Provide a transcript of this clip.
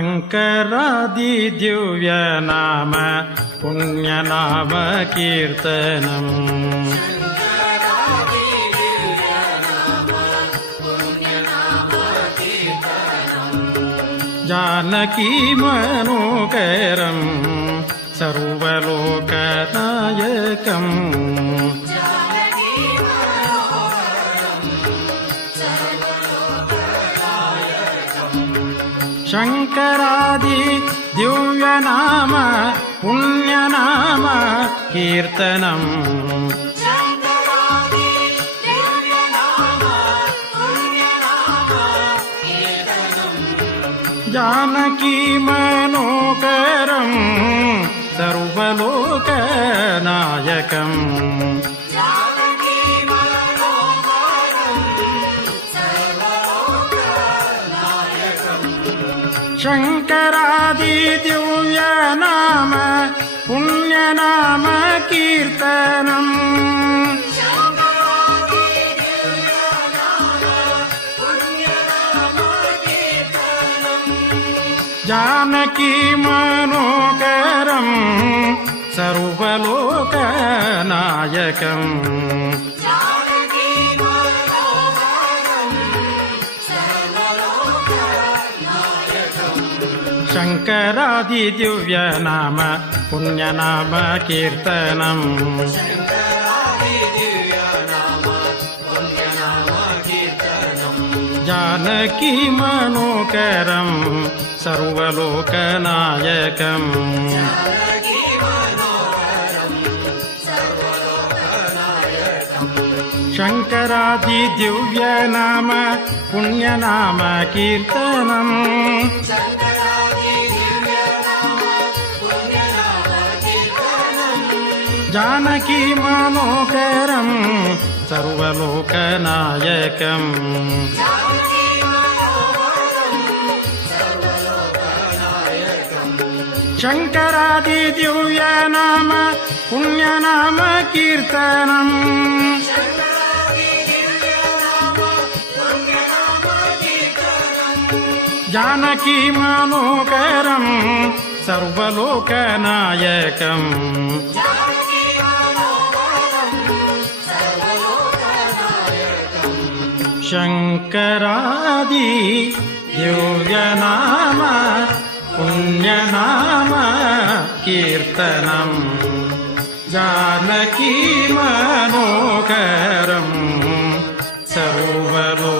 ശങ്കരാദി ദിവ്യനാമ പുണ്യനാമ കീർത്തനം जानकी मनोकरम् सर्वलोकनायकम् शङ्करादि दिव्यनाम पुण्यनाम कीर्तनम्। కీర్తనం జానకీ మనోకరం సర్వలోకనాయకం जानकी मनोकरम् सर्वलोकनायकम् शङ्करादिदिव्यनाम पुण्यनाम कीर्तनम्। పుణ్యనామ కీర్తనం జానకీ మనోకరం సర్వలోకనాయకం. శంకరాది దివ్య నామ పుణ్యనామ కీర్తనం. జానకీ మనోకరం సర్వలోకనాయకం. శంకరాది దివ్య నామ పుణ్యనామ కీర్తనం पुण्यनाम कीर्तनं जानकी जानकीर्मनोकरं सर्वलोकनायकम्।